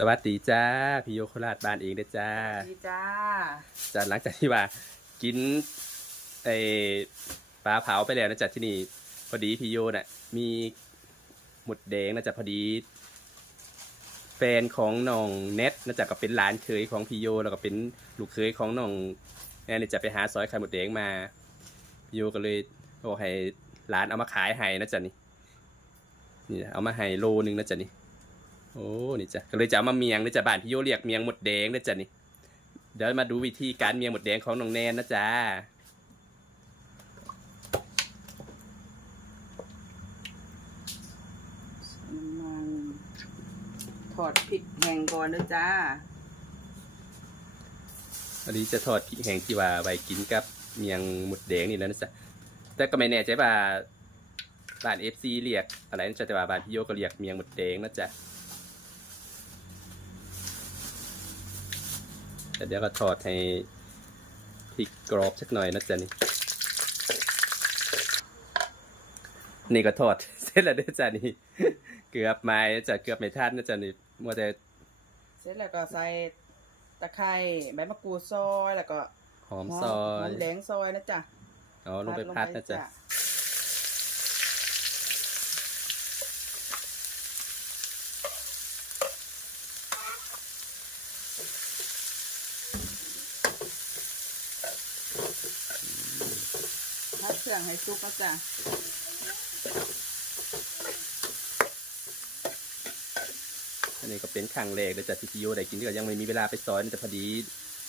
สวัสดีจ้าพี่โยโคราชบ้านเองเด้อจ้าดีจ้าจากหลังจากที่ว่ากินไอปลาเผาไปแล้วนะจ๊ะที่นี่พอดีพี่โยน่ะ มีหมุดแดงนะจ๊ะพอดี แฟนของน้องเน็ตนะจ๊ะก็เป็นหลานเคยของพี่โยแล้วก็เป็นลูกเคยของน้องแอนนี่จะไปหาซอยไข่หมุดแดงมาพี่โยก็เลยบอกให้ร้านเอามาขายให้นะจ๊ะนี่นี่เอามาให้โลนึงนะจ๊ะนี่ โอ้นี่จ้ะก็เลยจะเอามาเมียงเลยจ้ะบ้านพี่โยเรียกเมียงหมดแดงเลยจ้ะนี่เดี๋ยวมาดูวิธีการเมียงหมดแดงของน้องแนนนะจ๊ะน้ำมันถอดพริกแห้งก่อนด้วยจ้าวันนี้จะทอดพริกแห้งที่ว่าไว้กินกับเมียงหมดแดงนี่แล้วนะจ๊ะแต่ก็ไม่แน่ใจว่าบ้านเอฟซีเรียกอะไรนะจ๊ะแต่ว่าบ้านพี่โยก็เรียกเมียงหมดแดงนะจ๊ะ แต่เดี๋ยวก็ทอดให้พริกกรอบสักหน่อยนะจ๊ะนี่นี่ก็ทอดเสร็จแล้วเด้อจ้ะนี่เกือบไม่จะเกือบไม่ทันนะจ๊ะนี่มัวแต่เสร็จแล้วก็ใส่ตะไคร้ใบมะกรูดซอยแล้วก็หอมซอยหอมแดงซอยนะจ๊ะเอาลงไปพัดนะจ๊ะ พัดเครื่องให้สุกนะจ๊ะอันนี้ก็เป็นครั้งแรกเลยจ้ะที่พี่โยได้กินก็ยังไม่มีเวลาไปซอยนะแต่พอดี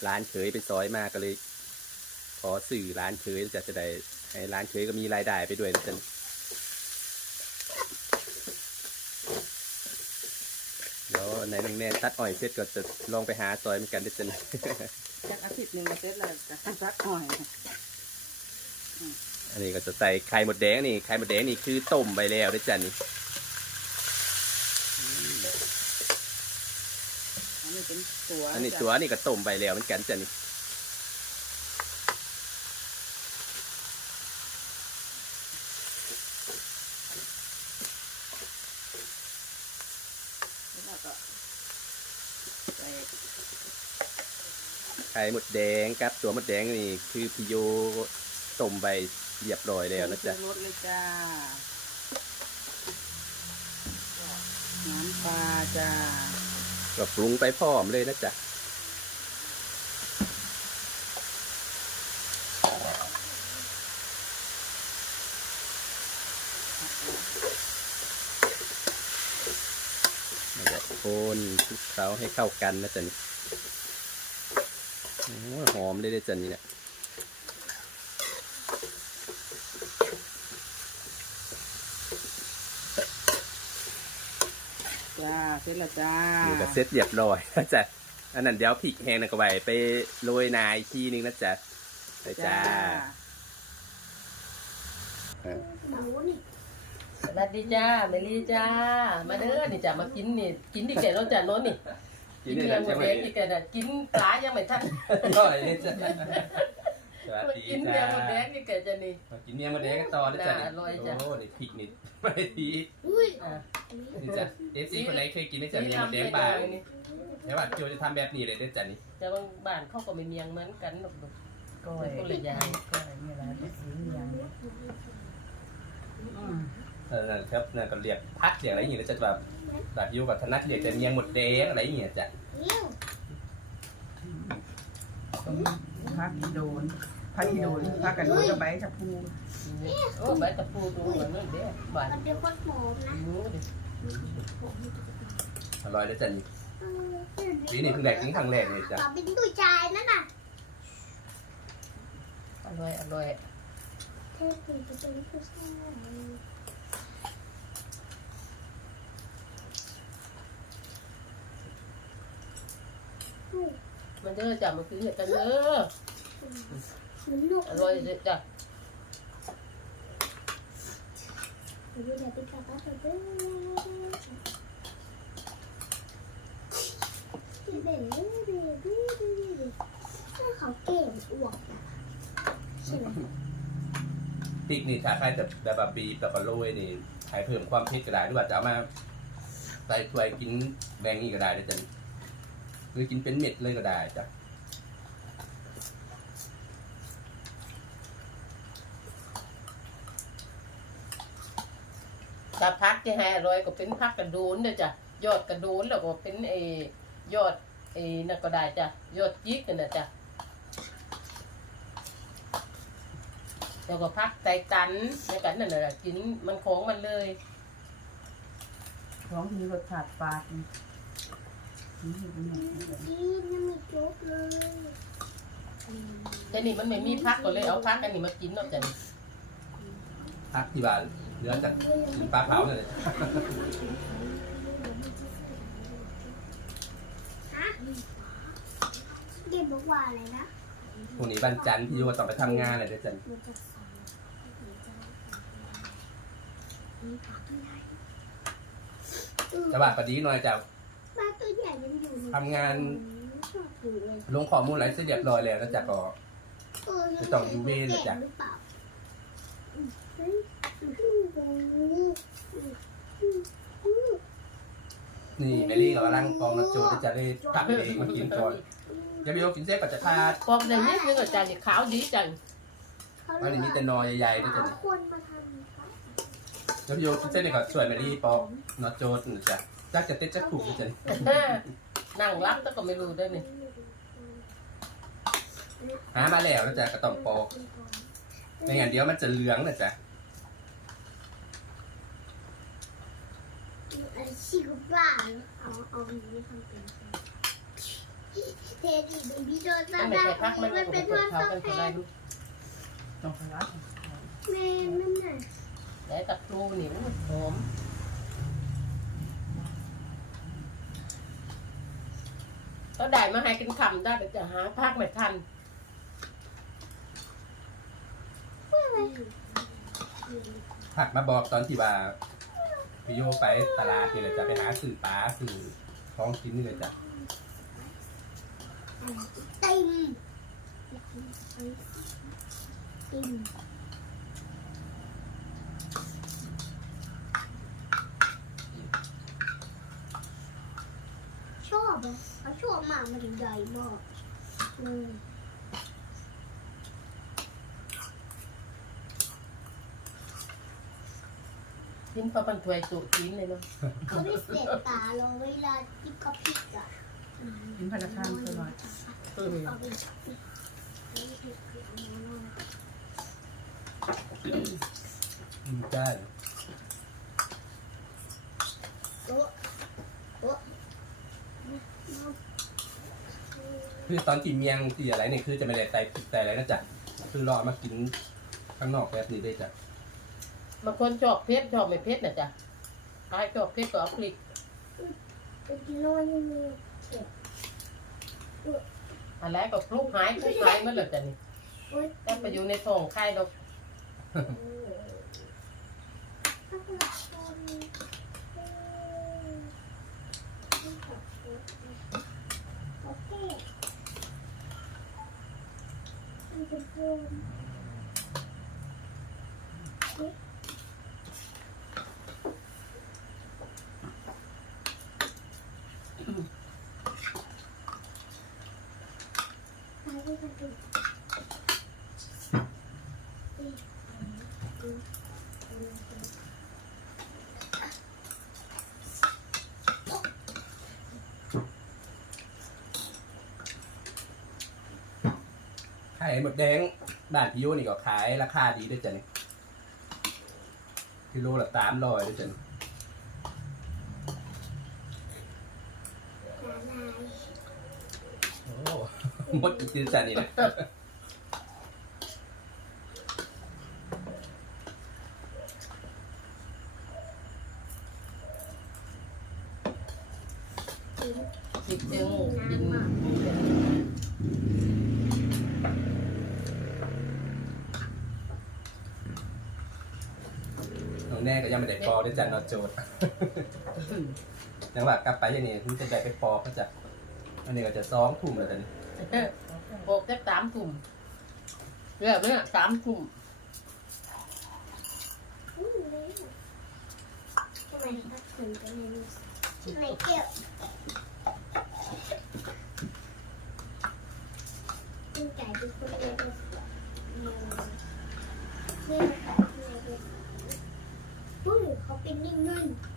ร้านเคยไปซอยมากก็เลย ขอสื่อร้านเคยจะจะได้ให้ร้านเคยก็มีรายได้ไปด้วยนะจ๊ะเดี๋ยวในน้องแนนตัดอ้อยเสร็จก็จะลองไปหาซอยเหมือนกันนะจ๊ะจักอาทิตย์หนึ่งก็เสร็จแล้วจ้ะซักหน่อย อันนี้ก็จะใส่ไข่หมดแดงนี่ไข่หมดแดงนี่คือต้มไปแล้วนะจ๊ะนี่อันนี้เป็นตัวอันนี้จ้ะตัวนี่ก็ต้มไปแล้วเหมือนกันจ้ะนี่แล้วก็ใส่ไข่หมดแดงกับตัวหมดแดงนี่คือพี่โย ต้มไปเรียบร้อยแล้วนะจ๊ะรสเลยจ้า น้ำปลาจ้าก็ปรุงไปพร้อมเลยนะจ๊ะแล้วก็คนคลุกเคล้าให้เข้ากันนะจ๊ะนี่โอ้ยหอมเลยเด้อจ๊ะนี่เนี่ย จ้าเสร็จแล้วจ้านี่ก็เซ็ตเรียบร้อยนะจ๊ะอันนั้นเดี๋ยวพริกแห้งนะก็ไว้ไปโรยหนาอีกทีนึงนะจ๊ะไปจ้าสวัสดีจ้าเมลี่จ้า มาเด้อนี่จ้ามากินนี่ กินดิแก่รสจ้าโน้นนี่กินนี่แหละใช่ไหมเลี้ยงหมดแดงดิแก่น่ะกินปลายังไม่ทันอร่อยเลยจ้ะส วัสมาดีกินจ้าเลี้ยงหมดแดงดิแก่จ้านี่ มากินเมียงมาแดงกันต่อนะจ๊ะจ้าอร่อยจ้ะ โอ้นี่พริกนี่ไม่ทีอะนี่จ้ะเอฟซีคนไหนเคยกินไหมจ๊ะเมียงมาแดงบ้านแต่ว่าโจจะทำแบบนี้เลยเด้อจ้ะนี่แต่บางบ้านเขาก็ไม่เมียงเหมือนกันหรอกลูกก้อยคนละอย่างก้อยนี่แหละสีอย่างอืมเออนั่นครับนั่นก็เรียกพักเรียกอะไรอย่างเงี้ยนะจ๊ะแบบแบบอยู่กับธนัทเรียกแต่เมียงหมดแดงอะไรอย่างเงี้ยจ้ะ พักอีโดน พักอีโดนพักกันด้วยกับใบชะพูโอ้ใบตะปูดูเหมือนนั่นเด้อบ้านมันเป็นคนหอมนะอร่อยเด้อจ้ะนี่ปีนี้เพิ่งได้กินครั้งแรกเลยจ้ะเป็นตุยใจนั่นน่ะอร่อยอร่อยเธอคือจะเป็นผู้ชายมันเด้อจ้ามากินกันเด้อ มันลูกอร่อยเด้อจ้าดูแลติ๊กต๊อกก็เธอเบ้เบ้เบ้เบ้เบ้เบ้เขาเก่งอวบใช่ไหมพริกนี่ถ้าใครจะแบบว่าบีบแล้วก็โรยนี่ให้เพิ่มความเผ็ดก็ได้หรือว่าจะเอามาใส่ถ้วยกินแบงนี่ก็ได้นะจ๊ะหรือกินเป็นเม็ดเลยก็ได้จ้ะ ถ้าพักที่ให้อร่อยก็เป็นพักกระโดนเด้อจ้ะยอดกระโดนแล้วก็เป็นเออยอดเอนั่นก็ได้จ้ะยอดจิกนั่นนะจ้ะแล้วก็พักใจกันในกันนั่นแหละกินมันของมันเลย ของที่รสชาติปลากินนี่เป็นอย่างนี้เลยกินยังไม่จบเลยแต่นี่มันไม่มีพักก็เลยเอาพักกันนี่มากินเนาะจ้ะนี่พักที่บ้าน เหลือจากกินปลาเผาเนี่ยฮะเด็กบอกว่าอะไรนะพรุ่งนี้วันจันทร์พี่โยต้องไปทำงานเลยนะจ๊ะมันจะสอนมีปลาตัวใหญ่เออแต่ว่าพอดีหน่อยจะปลาตัวใหญ่ยังอยู่ในทำงานชอบอยู่เลยลงข้อมูลอะไรเสร็จเรียบร้อยแล้วนะจ๊ะก็ เออไม่ต้องอยู่เวรหรอกจ้ะหรือเปล่าเฮ้ยอืมอืมอืม นี่เมลี่กับกำลังกองมาโจจะได้ผักเองมากินก่อนเดี๋ยวพี่โยกินเสร็จก็จะพาด ปอกอย่างนี้คือก็จ้ะนี่ขาวดีจังเขาอันนี้มีแต่นอใหญ่ๆนะจ๊ะเอาคนมาทำครับแล้วพี่โยกินเสร็จเนี่ยก็ช่วยเมลี่ปอกนอโจนะจ๊ะจักจะเต้นจักถูกนะจ๊ะนั่งรับแต่ก็ไม่รู้ด้วยนี่หามาแล้วนะจ๊ะก็ต้องปอกไม่งั้นเดี๋ยวมันจะเหลืองนะจ๊ะ ไอ้ ชิบบ้าเอาเอาบีบีทำเป็นเทดีเป็นพี่โดนถ้าไม่ได้ใช่พักมันเป็นทนรเขาศัพกันท์เท่าไรลูกต้องไปรักแม่นั่นน่ะแต่ตะครูนี่มันหอมก็ได้มาให้กินคำได้แต่จะหาพักไม่ทันผักมาบอกตอนที่ว่า พี่โยไปตลาดนี่แหละจะไปหาซื้อปลาซื้อของกินนี่เลยจ้ะติมติมชอบอะเขาชอบมากมันใหญ่มากอืม กินข้าวปันถวยจุกินเลยเนาะเขาไม่เสียตาเราเวลาที่เขาพริกอะกินพนักงานตลอดอืมเอาไปอืมได้โต๊ะโต๊ะคือตอนที่เมียงที่อะไรเนี่ยคือจะไม่ได้ใส่พริกใส่อะไรนะจ๊ะคือรอมากินข้างนอกแบบนี้ได้จ้ะ บางคนชอบเผ็ดชอบไม่เผ็ดนะจ๊ะใครชอบเผ็ดก็เอาพริกอยนิดนึงอะไรก็คลุกหายคลุกหายเมันเลยจ้ะนี่โอ๊ยแต่ไปอยู่ในท้องไข่เราโอเคมันจะโฟม ไปด้วยกันดู ไข่หมดแดงบ้านพี่โยนี่ก็ขายราคาดีด้วยจ้ะนี่กิโลละสามร้อยด้วยจ้ะนี่ละลายโอ้หมดจริงๆจ้ะนี่นะ มือแน่ก็ยังไม่ได้ปอได้จันนอโจดย์จังหวะกลับไปอยังนี่มันจะได้ไปปอก็จะอันนี้ก็จะซ้อมทุ่มแล้วกันหกจะสามกลุ่มเรียกเนี่ยสามกลุ่มทำไมทำไมเกี่ยวเป็นไก่ที่คุณเองนี่ เขาเป็นนิ่งๆ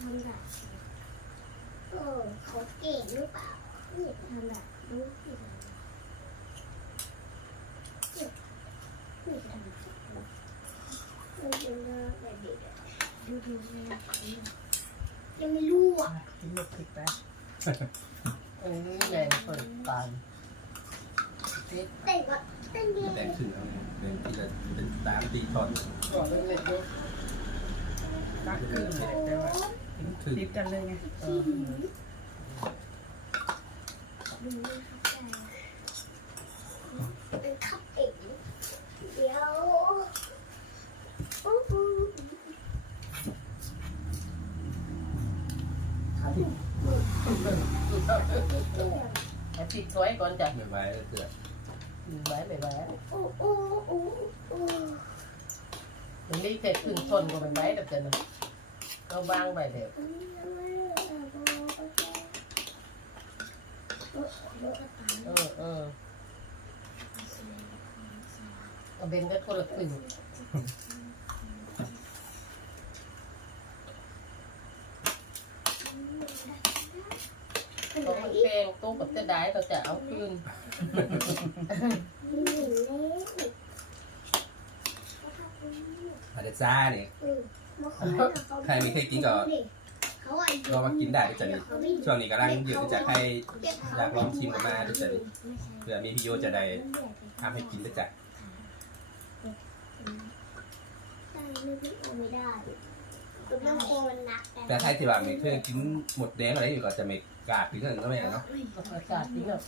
ทำแบบเออเขาเก่งหรือเปล่านี่ทำแบบยังไม่รู้อะกินหมดผิดไปอันนี้แรงเปิดปานเต็มอะ ต้นดีแบ่งขึ้นเอาแบ่งทีละเป็นสามตีทอนก่อนเล็กๆด้วยตักขึ้นเลยแต่ว่าขึ้นติดกันเลยไงเอที่อหนูดูนะครับแต่เป็นคับเองเดี๋ยวอู้หูให้ติดสวยก่อนจ้ะไม่ไหวแล้วเสือ ไม่ไหวไม่ไหวอู้อู้อู้อู้มันรีบเสร็จขึ้นทนก็ไม่ไหวแต่จะนะก็วางไปเดี๋ยวเออเออเอาเบนก็คนละครึ่งต้องมันแพงตู้กับจะได้เราจะเอาคืน อาจจะซ่าเนี่ย ใครไม่เคยกินก็เขาอะลองมากินได้ด้วยจ้ะนี่ช่วงนี้กำลังเยอะจะให้อยากลองชิมกันมาด้วยจ้ะนี่เผื่อมีพี่โยจะได้ทำให้กินด้วยจ้ะไม่ได้ต้องโคนนักแต่ถ้าที่ว่าไม่เคยกินหมดแดงอะไรอยู่ก็จะไม่กล้ากินเท่านั้นก็ไม่เนาะอากาศจริงอะ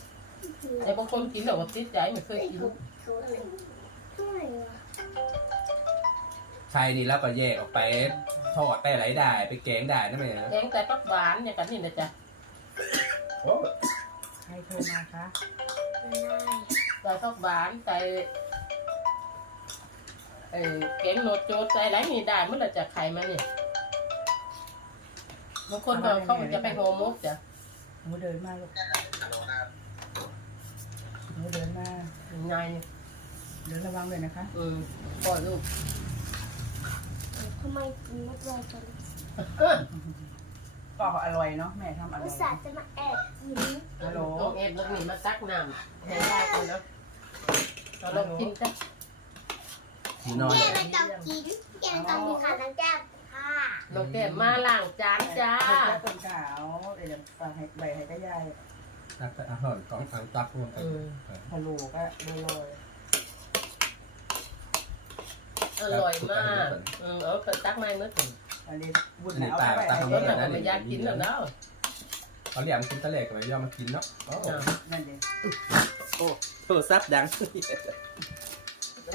แต่บางคนกินแบบว่าติดใจไม่เคยกินเขาอะไรเท่าไหร่วะไข่นี่แล้วก็แยกออกไปทอดไปอะไรได้ ไปแกงได้นั่นเองนะแกงแต่ปักหวานอย่างกันนี่นะจ๊ะโอ้ใครโทรมาคะไม่ได้ใส่ปักหวานใส่เออแกงโนดโจดใส่อะไรนี่ได้เมื่อไรจะไข่มาเนี่ยบางคนก็เขาจะไปโฮมกจ้ะหนูเดินมาลูกหนูเดินมา ไงเดินระวังเลยนะคะอืมปล่อยลูกทำไมกินไม่ได้กันก็อร่อยเนาะแม่ทำอร่อุอตยส่าห์จะมาแอบกินฮัลโหลต้องเอ็ดลูกนี่มาซักน้ำให้ได้กันเนาะเราลองกินจ้ะที่นอนแกไม่ต้องกินแกไม่ต้องกินค่ะน้ำแก้มค่ะน้องแก้มมาล้างจานจ้าเจ้าต้นขาวเดี๋ยวฟังให้ใบให้ก็ยาย ตักอาหารของทางตักรวมกันอืมฮัลโหลก็ดูเลยอร่อยมากอืมเอาไปตักไม้เมื่อถึงอันนี้บุญแล้วเอาไปรให้ถเราไม่อยากกินแล้วเนาะเขาเรียกกินทะเลก็ไม่ยอมากินเนาะโอ้นั่นเองโทรศัพท์ดัง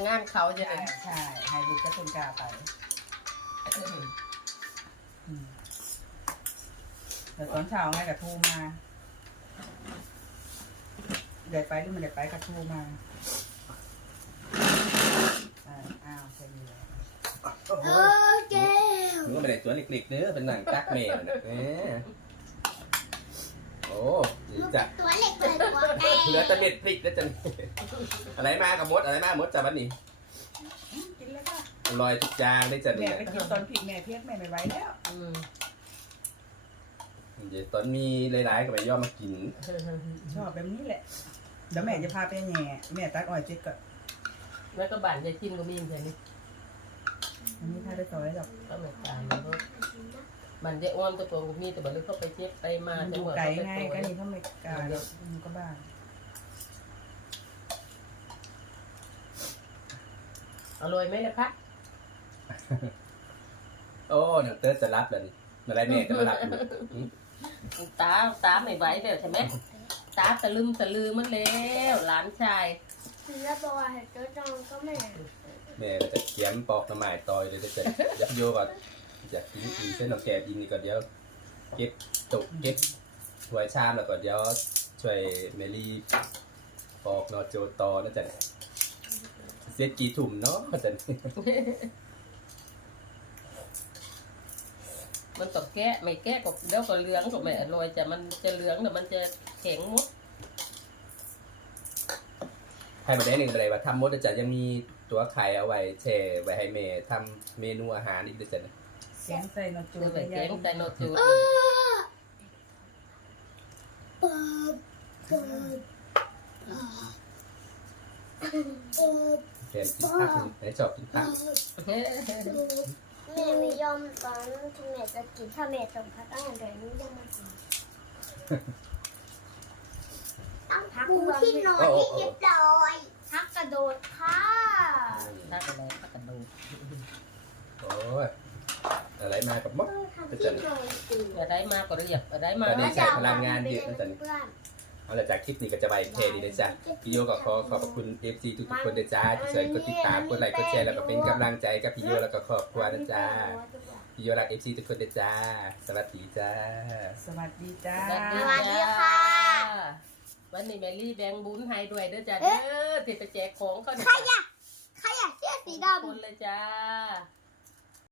งานเขาใช่เป็นใช่ให้บุญเจ้าต้นกาไปแต่ตอนเช้าไงกับทรมา เดี๋ยวไปหรือไม่ได้ไปกับโทรมาอ่าอ้าวใช่เลยเออแก้วมันก็ไม่ได้ตัวเล็กๆเนื้อเป็นหนังตักแม่นะเนี่ยโอ้ดีจ้ะตัวเล็กเลยตัวแก้เหลือแต่เม็ดพริกแล้วจ้ะนี่อะไรมากับมดอะไรมามดจ้ะวันนี้กินแล้วก็อร่อยทุกอย่างได้จ้ะแม่เนี่ยไปกินตอนผิดแม่เพียกแม่ไม่ไหวแล้ว อืม เดี๋ยวตอนมีหลายๆก็ไปย่อมมากิน ชอบแบบนี้แหละ เดี๋ยวแม่จะพาไปแง่แม่ตักอ้อยเจ๊กก่อนแล้วก็บ้านยายกินก็มีเหมือนกันนี่อันนี้พาไปซอยหรอกก็ไม่ตายแล้วก็บ้านยายอ้อมตะโกนก็มีแต่บ้านลึกเข้าไปเจ็บไปมามันจัดูงหวะไก่เขาไปไงโตก็นี่เขาไม่กล้าหรอกมันก็บ้านอร่อยไหมล่ะคะโอ้หนังเตอร์จะรับแล้วนี่เมื่อไรแม่จะมารับลูก ตาตาไม่ไหวเดี๋ยวใช่ไหมตาตะลึมตะลือมันแล้วหลานชายเสือตัวเห็นตัวจองก็แม่แม่ก็จะเขียมปอกหน้ำไม้ต่อยเลยได้จ้ะยักโยก่อนอยากกินอีเส้นน้ำแกบอินนี่ก่อนเดี๋ยวเก็บตุกเก็บถ้วยชามแล้วก่อนเดี๋ยวช่วยเมลี่ปอกเนอโจตอนะจ๊ะเสียกี่ถุ่มเนาะจ๊ะ มันต้องแกะไม่แกะก็เดี๋ยวก็เหลืองก็ไม่อร่อยจะมันจะเหลืองแต่มันจะแข็งหมดให้มาได้หนึ่งอะไรว่าทำมดนะจ๊ะยังมีตัวไข่เอาไว้แช่ไว้ให้แม่ทำเมนูอาหารอีกด้วยจ้ะนะแกงใส่นอจูคือไปไปแกยายงแต่โนจูเปิดเปิดเปิดแกนกินผักไหนชอบกินผักแม่ ไม่ยอมตอนที่แม่จะกินถ้าแม่ส่งพักตั้งแต่นี้ยังไม่กินต้องพักที่นอนให้เรียบร้อยพักกระโดดค่ะถ้าอะไรถ้ากกระโดูกโอ้ยอะไรมากับมดทำที่นอนตื่นอะไรมาก็เรียบอะไรมาตอนนี้ใช้พลังงานเยอะนะจ๊ะเพื่อน เอาละจากคลิปนี้ก็จะไปแค่นี้นะจ๊ะพี่โยก็ขอขอบพระคุณเอฟซีทุกๆคนนะจ๊ะที่ช่วยกดติดตามกดไลค์กดแชร์แล้วก็เป็นกำลังใจกับพี่โยแล้วก็ครอบครัวนะจ๊ะพี่โยรักเอฟซีทุกคนนะจ๊ะสวัสดีจ้าสวัสดีจ้า สวัสดีสวัสดีค่ะ วันนี้แมรี่แบงบุญให้ด้วยเด้อจ้ะเด้อที่ไปแจกของเขาใครอยากใครอยากเสื้อสีดคนเลยจ้าำ